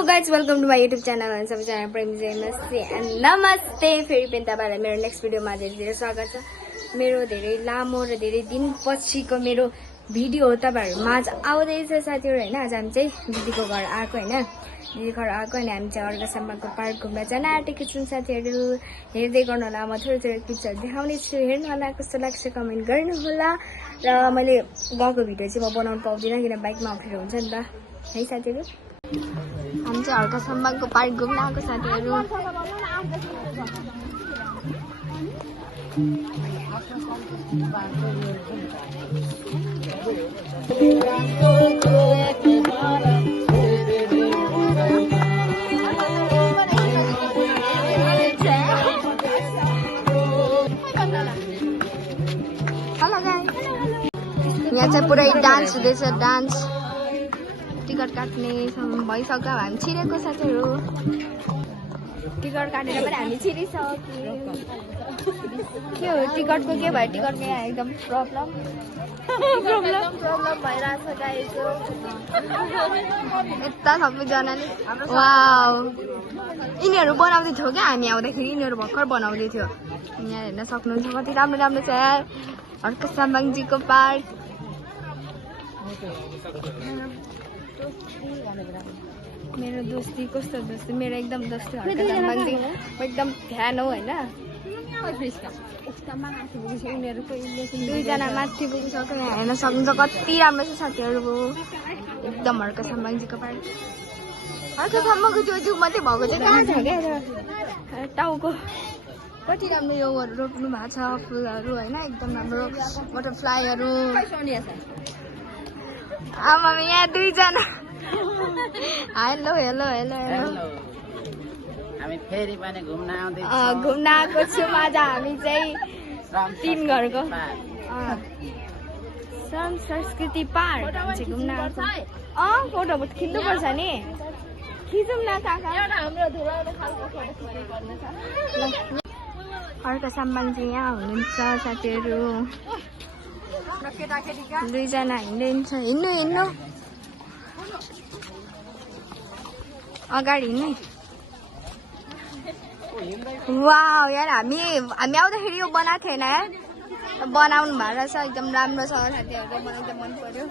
Hello guys welcome to my YouTube channel अनि सबैजना प्रेम नमस्ते फेरि पनि तपाईँहरूलाई मेरो नेक्स्ट भिडियोमा धेरै धेरै स्वागत छ। मेरो धेरै लामो र धेरै दिन पछिको मेरो भिडियो हो तपाईँहरू माझ आउँदैछ साथीहरू होइन। आज हामी चाहिँ दिदीको घर आएको होइन, दिदीको घर आएको अनि हामी चाहिँ अर्घासम्मको पार्क घुम्न जान आँटेको छौँ साथीहरू। हेर्दै गर्नु होला, म थोरै थोरै पिक्चर देखाउने छु, हेर्नु होला कस्तो लाग्छ कमेन्ट गर्नु होला। र मैले गाउँको भिडियो चाहिँ म बनाउनु पाउँदिनँ किन बाइकमा अप्ठ्यारो हुन्छ नि त है साथीहरू। हामी चाहिँ अर्घासम्मको पार्क घुम्न आएको साथीहरू। यहाँ चाहिँ पुरै डान्स हुँदैछ, डान्स टिकट काट्ने भइसक्यो, हामी छिरेको साथीहरू। टिकट काटेर पनि हामी छिरिसक्यो। के हो टिकटको के भयो, टिकटको यहाँ एकदम प्रब्लम भइरहेछ गाइस। यता सबैजनाले वाउ यिनीहरू बनाउँदै थियो क्या, हामी आउँदाखेरि यिनीहरू भर्खर बनाउँदै थियो। यहाँ हेर्न सक्नुहुन्छ कति राम्रो राम्रो छ यार अर्घासम्मजीको पार्क। मेरो दोस्ती कस्तो दोस्ती, मेरो एकदम दोस्ती अर्घासम्मजी एकदम फ्यान हो होइन। दुईजना माथि पुगिसक्यो, यहाँ हेर्न सक्नुहुन्छ कति राम्रो छ साथीहरू एकदम अर्घासम्मजीको पार्क। अर्घासम्मको त्यो जिउ मात्रै भएको चाहिँ कहाँ छ क्या टाउको। कति राम्रो योहरू रोप्नु भएको छ, फुलहरू होइन एकदम राम्रो, बटरफ्लाईहरू। आमा यहाँ दुईजना हेलो हेलो हेलो हेलो हामी फेरि पनि घुम्न आएको छौँ आज हामी चाहिँ तीन घरको श्रम संस्कृति पार्क चाहिँ घुम्न आएको। फोटो खिच्नुपर्छ नि, खिचौँ न काका। अर्घासम्मजी यहाँ हुनुहुन्छ साथीहरू। दुईजना हिँड्दैछ, हिँड्नु अगाडि हिँड्ने। वाउ यार हामी आउँदाखेरि यो बनाएको थिएन यार, बनाउनु भएको रहेछ, एकदम राम्रो छ साथीहरू, मलाई एकदम मन पर्यो।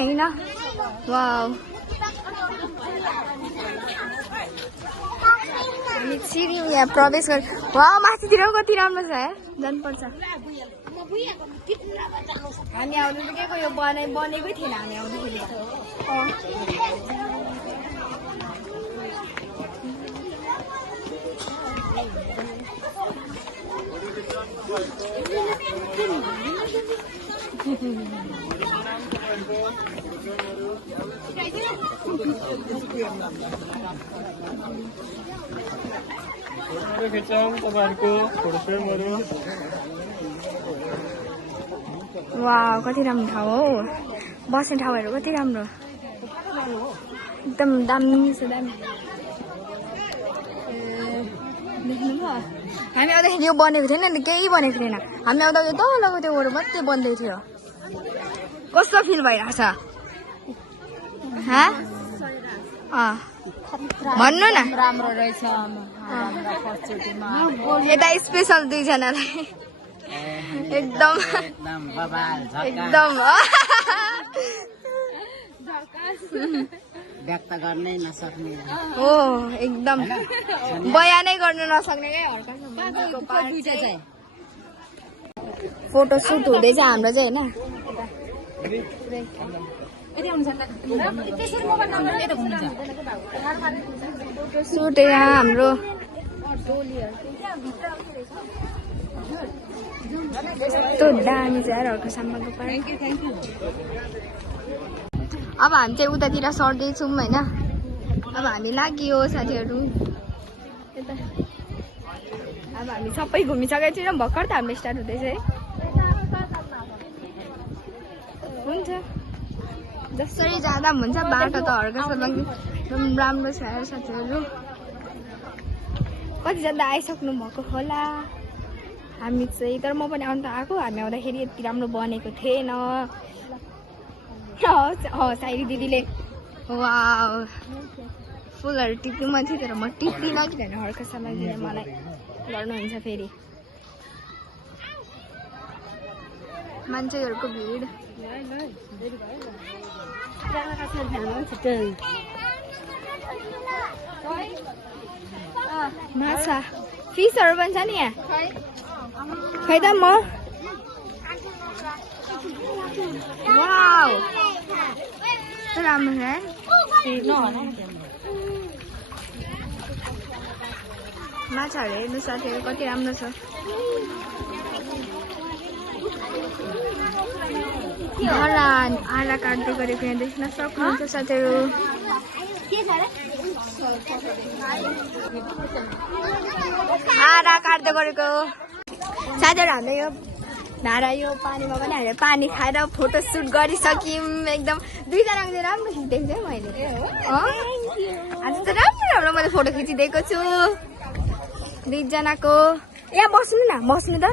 हिँड वाउ हामी छिर्यौँ यहाँ प्रवेश गर्यो। वा माथितिर कति राम्रो छ यार, जानुपर्छ। हामी आउनु त के को यो बनेकै थिएन हामी आउँदाखेरि। वाउ कति राम्रो ठाउँ हो, बस्ने ठाउँहरू कति राम्रो, एकदम दामी छ दामी। देख्नुभयो हामी आउँदाखेरि यो बनेको थिएन नि, केही बनेको थिएन। हामी आउँदा तलको त्योहरू मात्रै बन्दै थियो। कस्तो फिल भइरहेछ भन्नु न। राम्रो रहेछ यता स्पेसल दुईजनालाई एकदम व्यक्त गर्नै नसक्ने हो, एकदम बयानै गर्नु नसक्ने क्या अर्घासम्मको पार्क चाहिँ। फोटो सुट हुँदैछ हाम्रो चाहिँ होइन। सुट यहाँ हाम्रो यस्तो दामी छ यार अर्घासम्मको पार्क। अब हामी चाहिँ उतातिर सर्दैछौँ होइन। अब हामी लाग्यो साथीहरू यता। अब हामी सबै घुमिसकेको छौँ, भर्खर त हाम्रो स्टार्ट हुँदैछ है। हुन्छ जसरी जाँदा हुन्छ, बाटो त अर्घासम्म एकदम राम्रो छ यार साथीहरू। कतिजना आइसक्नु भएको होला। हामी चाहिँ तर म पनि आउनु त आएको, हामी आउँदाखेरि यति राम्रो बनेको थिएन। साइरी दिदीले वाउ फुलहरू टिप्नु मन थियो तर म टिप्दिनँ किनभने हर्का समाजले मलाई गर्नुहुन्छ फेरि मान्छेहरूको भिड माछा फिसहरू पनि छ नि यहाँ खै त म वाउ राम्रो छ माछाहरू हेर्नु साथीहरू कति राम्रो छ आरा काट्दै गरेको यहाँ देख्न सक्नुहुन्छ साथीहरू आरा काट्दै गरेको साथीहरू हामीले यो धारा यो पानीमा पनि हामीले पानी खाएर फोटो सुट गरिसक्यौँ एकदम दुईजनाको चाहिँ राम्रो खिचिदिएको थिएँ मैले आज त राम्रो मैले फोटो खिचिदिएको छु दुईजनाको यहाँ बस्नु न बस्नु त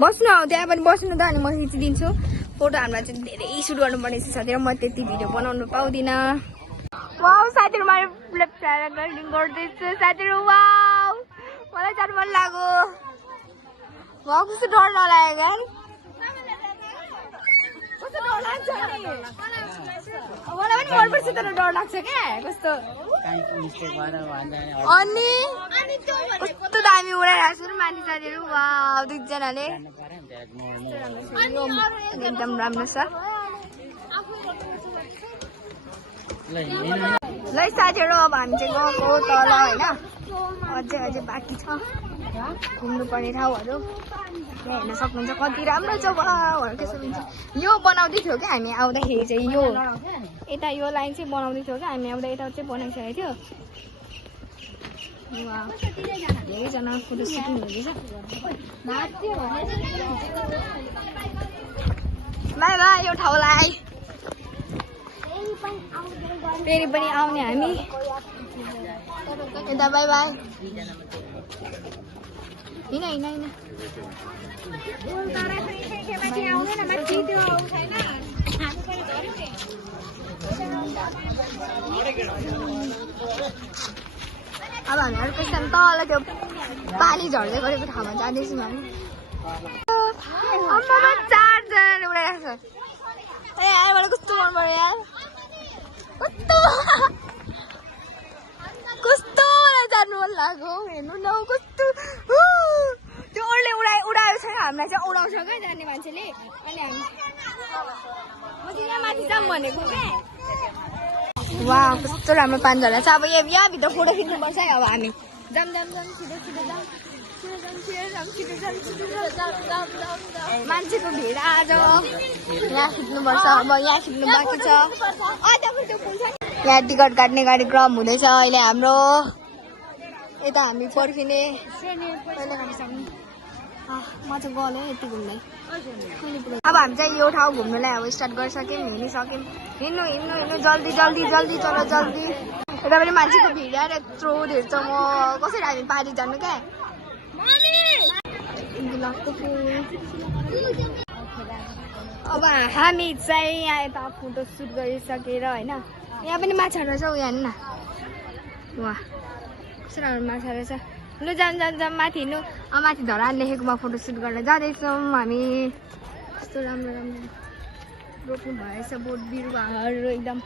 बस्नु त्यहाँ पनि बस्नु त अनि म खिचिदिन्छु फोटो हामीलाई चाहिँ धेरै सुट गर्नुपर्ने छ साथीहरू म त्यति भिडियो बनाउनु पाउँदिनँ वाउ साथीहरू मैले प्याराग्लाइडिङ गर्दैछु साथीहरू वाउ मलाई जानु मन लाग्यो वाउ कस्तो डर नलागेको कस्तो डर लाग्छ मलाई पनि मनपर्छ तर डर लाग्छ क्या कस्तो अनि कस्तो दामी उडाइरहेको छु माथि साथीहरू वाउ दुईजनाले एकदम राम्रो छ ल साथीहरू अब हामी चाहिँ गएको तल होइन अझै बाँकी छ घुम्नु पर्ने ठाउँहरू यहाँ हेर्न सक्नुहुन्छ कति राम्रो छ कसो हुन्छ यो बनाउँदै थियो क्या हामी आउँदाखेरि चाहिँ यो यता यो लाइन चाहिँ बनाउँदै थियो क्या हामी आउँदा यता चाहिँ बनाइसकेको थियो धेरैजना फोटो सुटिङ हुँदैछ बाई बाई यो ठाउँलाई फेरि पनि आउने हामी यता बाई बाई हिँड हिँड हिँड अब हामी अर्को स्थान तल त्यो पानी झर्दै गरेको ठाउँमा जाँदैछौँ हामी चारजनाले उडाइरहेको छ ए मलाई कस्तो मन पर्यो यार कस्तो जानु मन लाग्यो हेर्नु न कस्तो त्यो अरूले उडाएको छ हामीलाई चाहिँ उडाउँछ क्या जाने मान्छेले अनि हामी म चाहिँ यहाँ माथि जाऊँ भनेको क्या वा कस्तो राम्रो पानी झर्ला छ अब यहाँभित्र फोटो खिच्नुपर्छ है अब हामी जाम छिटो मान्छेको भिड आज यहाँ खिच्नुपर्छ अब यहाँ खिच्नु बाँकी छ यहाँ टिकट काट्ने कार्यक्रम हुँदैछ अहिले हाम्रो यता हामी पर्खिने म चाहिँ गएँ यति घुम्दै अब हामी चाहिँ यो ठाउँ घुम्नुलाई अब स्टार्ट गरिसक्यौँ हिँडिसक्यौँ हिँड्नु जल्दी चल जल्दी यता पनि मान्छेको भिड आएर यत्रो धेर छ म कसरी हामी पारी जानु क्या अब हामी चाहिँ यहाँ यता फोटो सुट गरिसकेर होइन यहाँ पनि माछा रहेछ ऊ यहाँ न वाह कस्तो राम्रो माछा रहेछ लु जाम माथि हिँड्नु माथि धरान लेखेकोमा फोटो सुट गर्न जाँदैछौँ हामी कस्तो राम्रो रोप्नु भएछ बोट बिरुवाहरू एकदम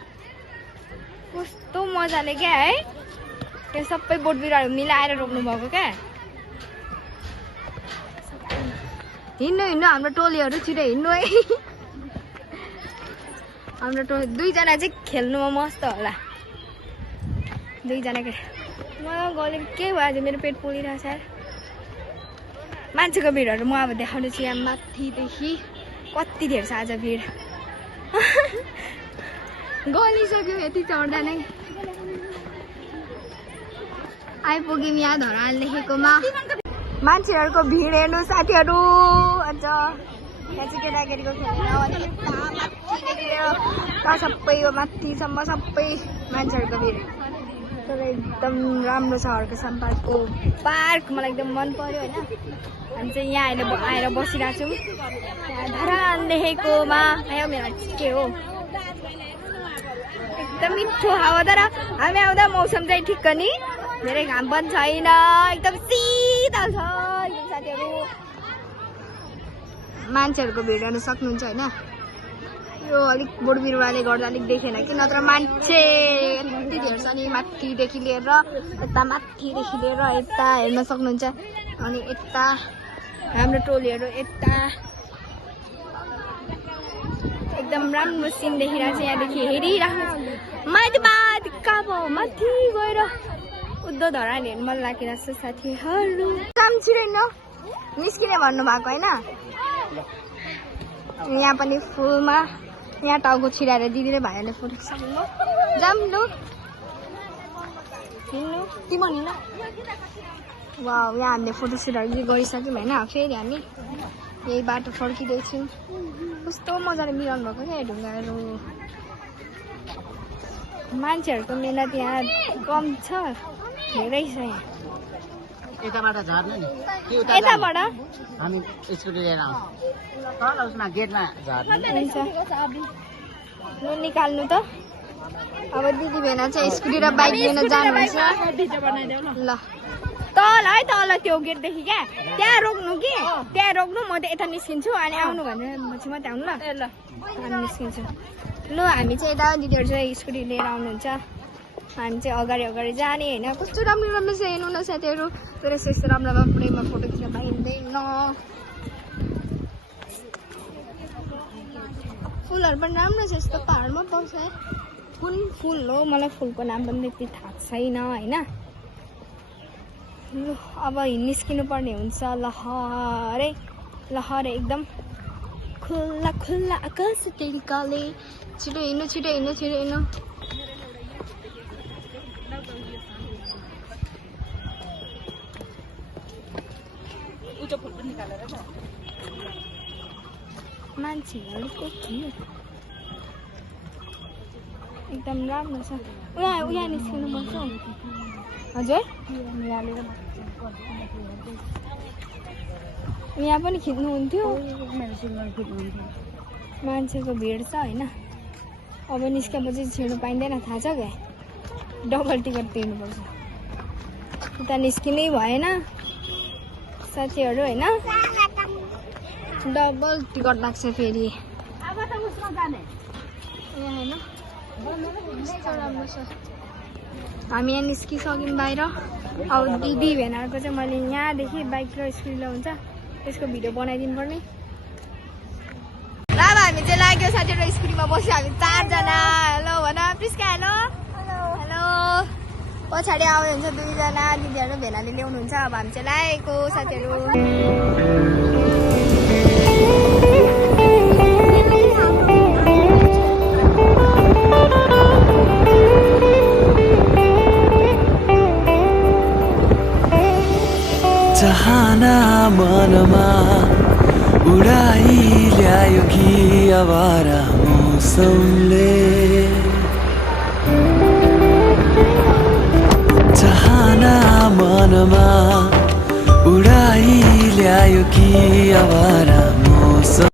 कस्तो मजाले क्या है त्यो सबै बोट बिरुवाहरू मिलाएर रोप्नु भएको क्या हिँड्नु हाम्रो टोलीहरू छिटो हिँड्नु है हाम्रो टोली दुईजना चाहिँ खेल्नुमा मस्त होला दुईजना मलाई गले के भयो आज मेरो पेट पोलिरहेछ मान्छेको भिडहरू म अब देखाउँदैछु यहाँ माथिदेखि कति धेर छ आज भिड गलिसक्यो यति चढ्दा नै आइपुग्यौँ यहाँ धरान लेखेकोमा मान्छेहरूको भिड हेर्नु साथीहरू अझ यहाँ चाहिँ केटाकेटीको खेल्नु सबै यो माथिसम्म सबै मान्छेहरूको भिड तर एकदम राम्रो छ हर्का पार्कको पार्क मलाई एकदम मन पर्यो होइन हामी चाहिँ यहाँ आएर बसिरहेको छौँ। यहाँ धरान देखेकोमा यहाँ मेरो के हो एकदम मिठो हावा तर हामी आउँदा मौसम चाहिँ ठिक्क नि धेरै घाम पनि छैन एकदम शीतल छ एकदम साथीहरू। मान्छेहरूको भिड हेर्न सक्नुहुन्छ होइन यो अलिक बोट बिरुवाले गर्दा अलिक देखेन कि नत्र मान्छे यति धेर छ नि माथिदेखि लिएर यता माथिदेखि लिएर यता हेर्न सक्नुहुन्छ। अनि यता हाम्रो टोलीहरू यता एकदम राम्रो सिन देखिरहेको छ। यहाँदेखि हेरिराख्नु माथि माथि कहाँ माथि गएर उद्धव धरान हेर्नु मन लागिरहेको छ साथीहरू। काम छिरेन निस्किने भन्नुभएको होइन यहाँ पनि फुलमा यहाँ टाउको छिराएर दिदीले भाइहरूले फोटो खिच्नु जाऊँ लु हिँड्नु तिमी हिँड्नु वा यहाँ हामीले फोटोसुटहरू गरिसक्यौँ होइन फेरि हामी यही बाटो फर्किँदैछौँ। कस्तो मजाले मिलाउनु भएको क्या ढुङ्गाहरू मान्छेहरूको मेहनत यहाँ कम छ धेरै छ यहाँ। यताबाट झर्नु नि यताबाट हामी स्कुटी लिएर आउँछौँ तल उसमा गेटमा झर्नु। हुन्छ लु निकाल्नु त अब दिदी भेना चाहिँ स्कुटी र बाइक लिन जानुहुन्छ ल तल है तल त्यो गेटदेखि क्या त्यहाँ रोक्नु कि त्यहाँ रोक्नु म त यता निस्किन्छु अनि आउनु भनेर पछि मात्रै आउनु ल हामी निस्किन्छु। लु हामी चाहिँ यता दिदीहरू चाहिँ स्कुटी लिएर आउनुहुन्छ हामी चाहिँ अगाडि अगाडि जाने होइन। कस्तो राम्रो राम्रो छ हेर्नु न साथीहरू तर यस्तो राम्रो राम्रो पुरैमा फोटो खिच्न पाइँदैन। फुलहरू पनि राम्रो छ यस्तो पाहाडमा पाउँछ है कुन फुल हो मलाई फुलको नाम पनि त्यति थाहा छैन होइन। लु अब निस्किनु पर्ने हुन्छ लहरै लहरै एकदम खुल्ला खुल्ला आकाश तरिकाले छिटो हिँड्नु छिटो हिँड्नु छिटो हिँड्नु। मान्छेहरू एकदम राम्रो छ उहाँ निस्किनुपर्छ हजुर यहाँ पनि खिच्नुहुन्थ्यो मान्छेको भिड छ होइन। अब निस्केपछि छिर्नु पाइँदैन थाहा छ क्या डबल टिकट तिर्नुपर्छ उता निस्किनै भएन साथीहरू होइन डबल टिकट लाग्छ फेरि होइन। राम्रो छ हामी यहाँ निस्किसक्यौँ बाहिर। अब दिदी भेनाहरूको चाहिँ मैले यहाँदेखि बाइक र स्कुटी हुन्छ त्यसको भिडियो बनाइदिनु पर्ने। अब हामी चाहिँ लाग्यो साथीहरू स्कुटीमा बस्यो हामी 4 जना। हेलो भन प्रिस्का हेलो हेलो पछाडि आउनुहुन्छ 2 जना दिदीहरू भेनाले ल्याउनुहुन्छ। अब हामी चाहिँ लागेको साथीहरू चाहना मनमा उडाई ल्यायो कि आवारा मौसमले चाहना मनमा उडाई ल्यायो कि आवारा मौसम।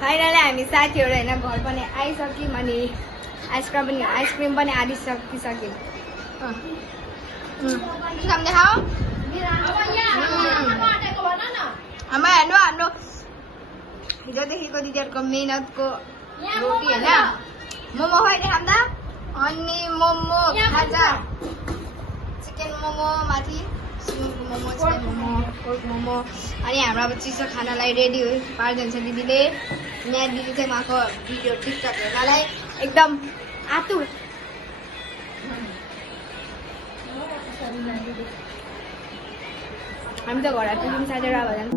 फाइनली हामी साथीहरू होइन घर पनि आइसक्यौँ अनि आइसक्रिम पनि आदि सकिसक्यौँ। हाम्रो हिजोदेखिको दिदीहरूको मेहनतको रोटी होइन मोमो खुवाइदिए खाँदा अनि मोमो खाजा चिकन मोमो माथि सुँगुरको मोमो चिकन मोमो पोर्क मोमो अनि हाम्रो अब चिसो खानालाई रेडी पारिदिन्छ दिदीले। यहाँ दिदी चाहिँ उहाँको भिडियो टिकटक हेर्नलाई एकदम आतुर। हामी त घर आइपुग्यौँ साथीहरू अब झन्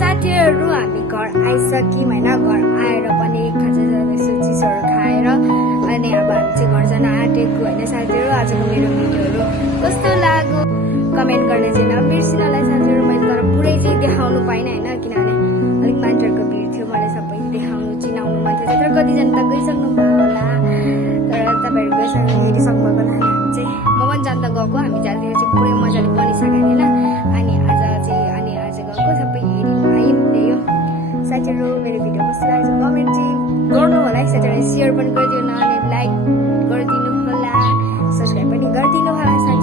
साथीहरू हामी घर आइसक्यौँ होइन। घर आएर पनि खाजा चिसोहरू खाएर अनि अब हामी चाहिँ घर जान आँटेको होइन साथीहरू। आजको मेरो भिडियोहरू कस्तो लाग्यो कमेन्ट गर्ने चाहिँ नबिर्सिनु होला साथीहरू। मैले तर पुरै चाहिँ देखाउनु पाइनँ होइन किनभने अलिक मान्छेहरूको भिड थियो मलाई सबै देखाउनु चिनाउनु मन थियो तर कतिजना त गइसक्नु गएको हामी जाँदाखेरि चाहिँ पुरै मजाले बनिसक्यो होइन अनि आज गएको सबै हेऱ्यौँ आयौँ ल्यायो साथीहरू मेरो भिडियो कस्तो लाग्छ कमेन्ट चाहिँ गर्नु होला है साथीहरू सेयर पनि गरिदिनु अनि लाइक गरिदिनु होला सब्सक्राइब पनि गरिदिनु होला साथी